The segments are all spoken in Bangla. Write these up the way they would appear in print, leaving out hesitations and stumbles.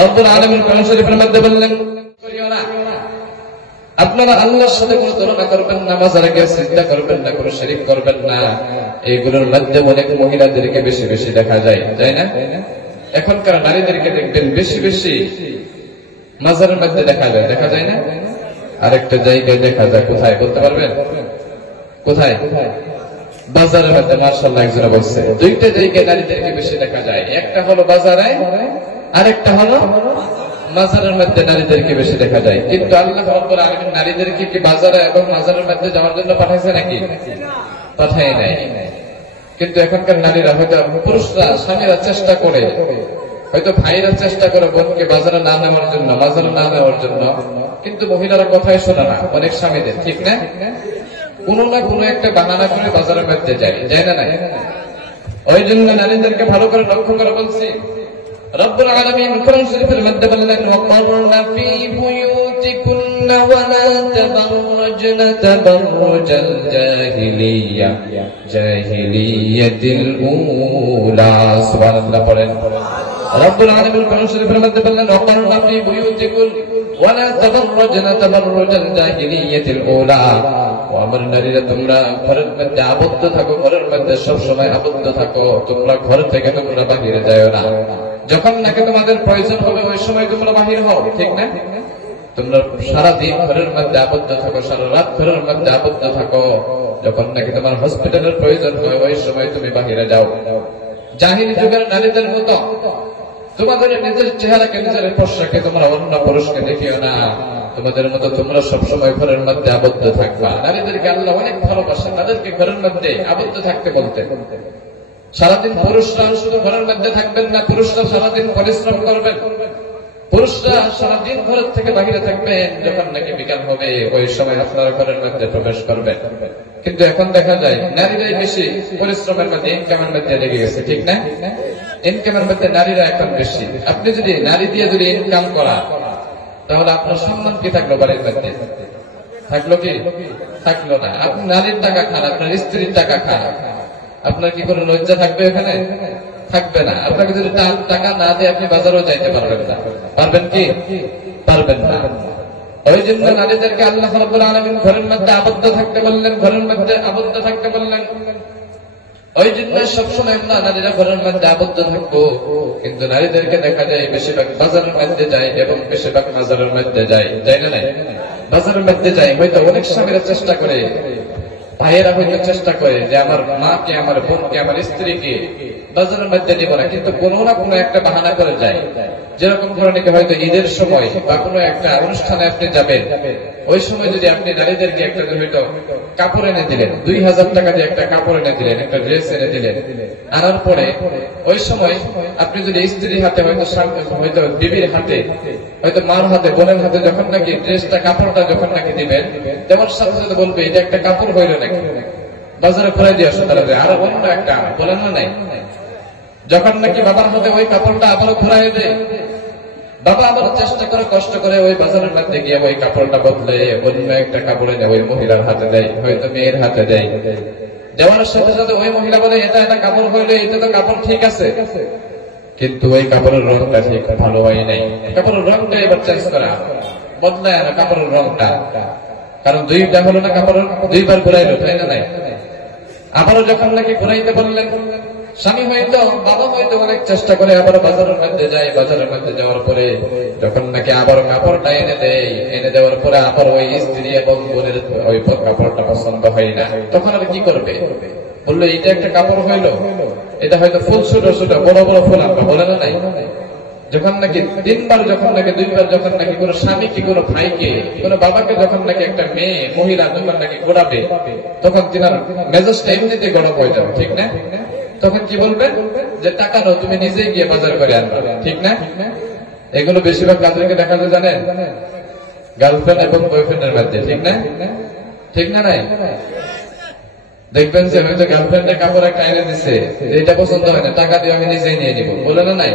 রব্বুল আলামিন কোরআন শরীফের মধ্যে বললেন, আপনারা আল্লাহর সাথে কোনো তুলনা করবেন না, মাজারে গিয়ে সিজদা করবেন না, কোনো শিরক করবেন না। এইগুলোর মধ্যে অনেক মহিলাদেরকে বেশি বেশি দেখা যায়, তাই না? এখনকার নারীদেরকে দেখবেন বেশি বেশি মাজারের মধ্যে দেখা যায়, দেখা যায় না? আরেকটা জায়গায় দেখা যায়, কোথায় বলতে পারবেন? কোথায়? বাজারের মধ্যে। মাশাআল্লাহ, একজনে বলছে দুইটা জায়গায় নারীদেরকে বেশি দেখা যায়, একটা হলো বাজারে, আরেকটা হলো মাজারের মধ্যে নারীদেরকে বেশি দেখা যায়। কিন্তু আল্লাহ রাব্বুল আলামিন নারীদেরকে কি বাজারে এবং মাজারের মধ্যে যাওয়ার জন্য পাঠাইছে নাকি? পাঠায় নাই। কিন্তু এখনকার নারীরা হয়তো, পুরুষরা, স্বামীরা চেষ্টা করে, হয়তো ভাইরা চেষ্টা করে বোনকে বাজারে না নেওয়ার জন্য, মাজারে না নেওয়ার জন্য, কিন্তু মহিলারা কথাই শোনে না অনেক স্বামীদের, ঠিক না? কোনো না কোনো একটা বাহানা করে বাজারের মধ্যে যায়, যায় না? নাই। ওই জন্য নারীদেরকে ভালো করে লক্ষ্য করে বলছি, রব্বুল আলামিন কোরআন শরীফের মধ্যে বললেন, ওয়াকারনা ফি বুয়ুতিকুন্না ওয়া লা তাবাররাজনা তাবাররুজাল জাহিলিয়াতিল উলা। সুবহানাল্লাহ পড়েন। রব্বুল আলামিন কোরআন শরীফের মধ্যে বললেন, ওয়াকারনা ফি বুয়ুতিকুন্না ওয়া লা তাবাররাজনা তাবাররুজাল জাহিলিয়াতিল উলা। ও আমার নারীরা, তোমরা ঘরের মধ্যে আবদ্ধ থাকো, ঘরের মধ্যে সব সময় আবদ্ধ থাকো, তোমরা ঘর থেকে তোমরা বাহিরে যাও না। যখন নাকি তোমাদের প্রয়োজন হবে ওই সময় তোমরা বাহির হও, ঠিক না? তোমরা সারাদিন ঘরের মধ্যে আবদ্ধ থাকো, সারা রাত ঘরের মধ্যে আবদ্ধ থাকো, যখন নাকি তোমার হসপিটালের প্রয়োজন হয় ওই সময় তুমি বাহিরে যাও। জাহিলি যুগের নারীদের মতো তোমাদের নিজের চেহারাকে, নিজের পোশাকে তোমরা অন্য পুরুষকে দেখিও না। তোমাদের মতো তোমরা সবসময় ঘরের মধ্যে আবদ্ধ থাকবা। নারীদেরকে আল্লাহ অনেক ভালোবাসেন, তাদেরকে ঘরের মধ্যে আবদ্ধ থাকতে বলতে। সারাদিন পুরুষরা শুধু ঘরের মধ্যে থাকবেন না, পুরুষরা সারাদিন পরিশ্রম করবেন, পুরুষরা সারাদিন ঘরের থেকে বাহিরে থাকবেন। যখন নাকি বিকাল হবে ওই সময় আপনারা ঘরের মধ্যে প্রবেশ করবেন। কিন্তু এখন দেখা যায় নারীরাই বেশি পরিশ্রমের মধ্যে, ইনকামের মধ্যে লেগে গেছে, ঠিক না? ইনকামের মধ্যে নারীরা এখন বেশি। আপনি যদি নারী দিয়ে যদি ইনকাম করা, তাহলে আপনার সম্মান কি থাকলো বাড়ির মধ্যে? থাকলো কি? থাকলো না। আপনি নারীর টাকা খান, আপনার স্ত্রীর টাকা খান, আপনার কি কোনো লজ্জা থাকবে এখানে? থাকবে না। আপনাকে যদি টাকা না দিয়ে আপনি বাজারেও যাইতে পারবেন না। পারবেন কি? পারবেন না। ওই জন্য নারীদেরকে আল্লাহ রাব্বুল আলামিন ঘরের মধ্যে আবদ্ধ থাকতে বললেন, ঘরের মধ্যে আবদ্ধ থাকতে বললেন। ওই জন্য সবসময় আমরা নারীরা ঘরের মধ্যে আবদ্ধ থাকবো। কিন্তু নারীদেরকে দেখা যায় বেশিরভাগ বাজারের মধ্যে যায় এবং বেশিরভাগ বাজারের মধ্যে যায়, যায় না? নাই। বাজারের মধ্যে যায়। হয়তো অনেক স্বামীরা চেষ্টা করে, ভাইয়েরা হয়তো চেষ্টা করে যে আমার মাকে, আমার বোনকে, আমার স্ত্রীকে বাজারের মধ্যে নিব না, কিন্তু কোনো না কোনো একটা বাহানা করে যায়। যেরকম ধরনের হয়তো ঈদের সময় বা কোনো একটা অনুষ্ঠানে আপনি যাবেন, ওই সময় যদি আপনি নারীদেরকে একটা হয়তো কাপড় এনে দিলেন, 2000 টাকা দিয়ে একটা কাপড় এনে দিলেন, একটা ড্রেস এনে দিলেন, আনার পরে ওই সময় আপনি যদি স্ত্রীর হাতে, হয়তো বিবির হাতে, হয়তো মার হাতে, বোনের হাতে যখন নাকি ড্রেসটা, কাপড়টা যখন নাকি দিবেন, তেমন সাথে সাথে বলবে এটা একটা কাপড় হইল নাকি, বাজারে ঘুরাই দিয়ে আসো, তারা আরো অন্য একটা বলেন না? নাই। যখন নাকি বাবার হাতে ওই কাপড়টা আবারও ঘুরাই দেয়, বাবা আবার চেষ্টা করে, কষ্ট করে ওই বাজারের মধ্যে গিয়ে ওই কাপড়টা বদলে অন্য একটা কাপড় এনে ওই মহিলার হাতে দেয়, হয়তো মেয়ের হাতে দেয়। দেওয়ার সাথে সাথে ওই মহিলা বলে এটা একটা কাপড় হইলে, এটা তো কাপড় ঠিক আছে, কিন্তু ওই কাপড়ের রংটা ঠিক ভালো হয় নাই। কাপড়ের রংটা এবার চেঞ্জ করা, বদলায় না কাপড়ের রংটা, কারণ দুইটা হলো না, কাপড়ের দুইবার ঘুরাইলো, তাই না? নাই। আবারও যখন নাকি ঘুরাইতে বললেন, স্বামী হয়তো, বাবা হয়তো অনেক চেষ্টা করে আবার বাজারের মধ্যে যায়। বাজারের মধ্যে যাওয়ার পরে যখন নাকি আবার কাপড়টা এনে দেয়, এনে দেওয়ার পরে আবার ওই স্ত্রী এবং বোনের ওই কাপড়টা পছন্দ হয় না, তখন আর কি করবে? বললো এটা একটা কাপড় হইলো, এটা হয়তো ফুল ছোট ছোট, বড় বড় ফুল আমরা বলে না? নাই। যখন নাকি 3 বার, যখন নাকি 2 বার, যখন নাকি কোনো স্বামীকে, কোনো ভাইকে, কোনো বাবাকে যখন নাকি একটা মেয়ে, মহিলা যখন নাকি ঘোরাবে, তখন তিনার মেজাজটা এমনিতে গরম হয়ে যাবে, ঠিক না? তখন কি বলবে? যে টাকা নাও, তুমি নিজেই গিয়ে বাজার করে আনবে, ঠিক না? এগুলো বেশিরভাগ কাজকে দেখা যায় জানেন, গার্লফ্রেন্ড এবং বয়ফ্রেন্ডের মধ্যে, ঠিক না? ঠিক না? নাই। দেখবেন যে হয়তো গার্লফ্রেন্ডের কাপড় একটা এনে দিচ্ছে, এটা পছন্দ হয় না, টাকা দিয়ে আমি নিজেই নিয়ে নিবো, বলে না? নাই।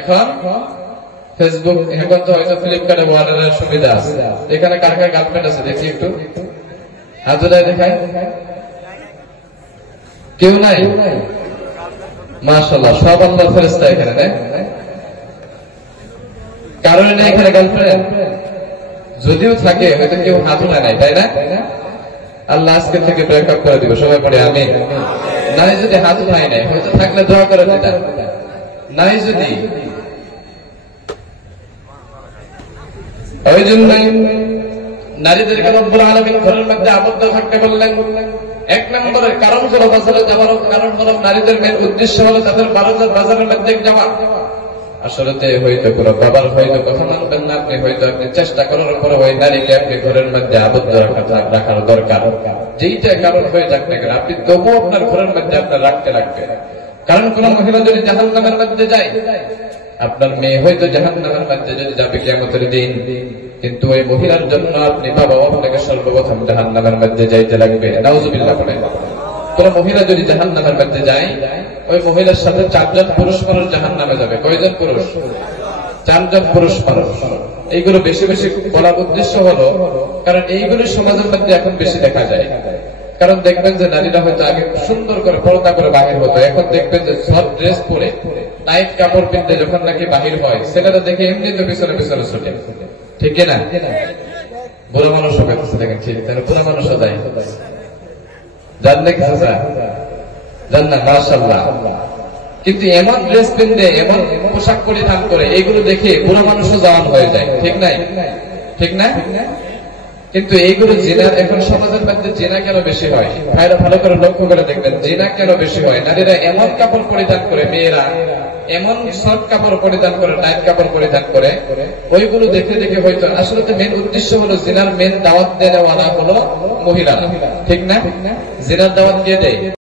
এখন ফেসবুক, এখন তো হয়তো ফ্লিপকার্টে অর্ডারের সুবিধা আছে, এখানে কার কার গার্লফ্রেন্ড আছে দেখি একটু হাত উঠায় দেখায়। কেউ নাই? মাশাআল্লাহ, সব আল্লাহর ফেরেশতা এখানে। কারণে না এখানে গার্লফ্রেন্ড যদিও থাকে হয়তো কেউ হাত উঠায় নাই, তাই না? আল্লাহ আজকে থেকে ব্রেকআপ করে দিব, সবাই পড়ে আমি। নাই যদি হাত উঠায় নাই, হয়তো থাকলে দোয়া করে দিতাম। নাই যদি, ওই জন্য নারীদেরকে রব্বুল আলামিন ঘরের মধ্যে আবদ্ধ থাকতে বললেন। এক নম্বরের কারণ হলো বাজারে যাওয়ার কারণ হলো নারীদের মেন উদ্দেশ্য হলো তাদের বাজারের মধ্যে যাওয়া। আসলে হয়তো কোনো বাবার হয়তো কথা মানবেন না আপনি, হয়তো আপনি চেষ্টা করার পরে ওই নারীকে আপনি ঘরের মধ্যে আবদ্ধ রাখার দরকার, যেইটা কারণ হয়ে যাক না কেন আপনি তবুও আপনার ঘরের মধ্যে আপনার রাখতে লাগবে। কারণ কোন মহিলা যদি জাহান্নামের মধ্যে যায়, আপনার মেয়ে হয়তো জাহান্নামের মধ্যে যদি যাবে কিয়ামতের দিন, কিন্তু ওই মহিলার জন্য আপনি বাবা আপনাকে সর্বপ্রথম জাহান্নামের মধ্যে যাইতে লাগবে। নাউজুবিল্লাহ বলেন। কোন মহিলা যদি জাহান্নামের মধ্যে যায়, ওই মহিলার সাথে 4 জন পুরুষ মানুষ জাহান্নামে যাবে। কয়জন পুরুষ? 4 জন পুরুষ মানুষ। এইগুলো বেশি বেশি বলার উদ্দেশ্য হলো কারণ এইগুলো সমাজের মধ্যে এখন বেশি দেখা যায়। কারণ দেখবেন যে নারীরা হয়তো আগে সুন্দর করে পর্দা করে বাহির হতো, এখন দেখবেন যে শর্ট ড্রেস পরে টাইট কাপড় পিনতে যখন নাকি বাহির হয়, ছেলেরা দেখে এমনি তো পিছনে পিছনে ছুটে, ঠিক না? বুড়া মানুষও পেতেছে দেখেন, ঠিক তাহলে বুড়া মানুষও দেয় জান নাকি জান না, মাশাআল্লাহ। কিন্তু এমন ড্রেস পিনতে, এমন পোশাক পরিধান করে এইগুলো দেখে বুড়া মানুষও জওয়ান হয়ে যায়, ঠিক নাই? ঠিক না? কিন্তু এইগুলো জিনার এখন সমাজের মধ্যে জিনা কেন বেশি হয়? ভাইরা ভালো করে লক্ষ্য করে দেখবেন জিনা কেন বেশি হয়। নারীরা এমন কাপড় পরিধান করে, মেয়েরা এমন শর্ট কাপড় পরিধান করে, টাইট কাপড় পরিধান করে, ওইগুলো দেখে দেখে হয়তো আসলে মেন উদ্দেশ্য হলো জিনার মেন দাওয়াত দেওয়ালা হলো মহিলা, ঠিক না? জিনার দাওয়াত কে দেয়?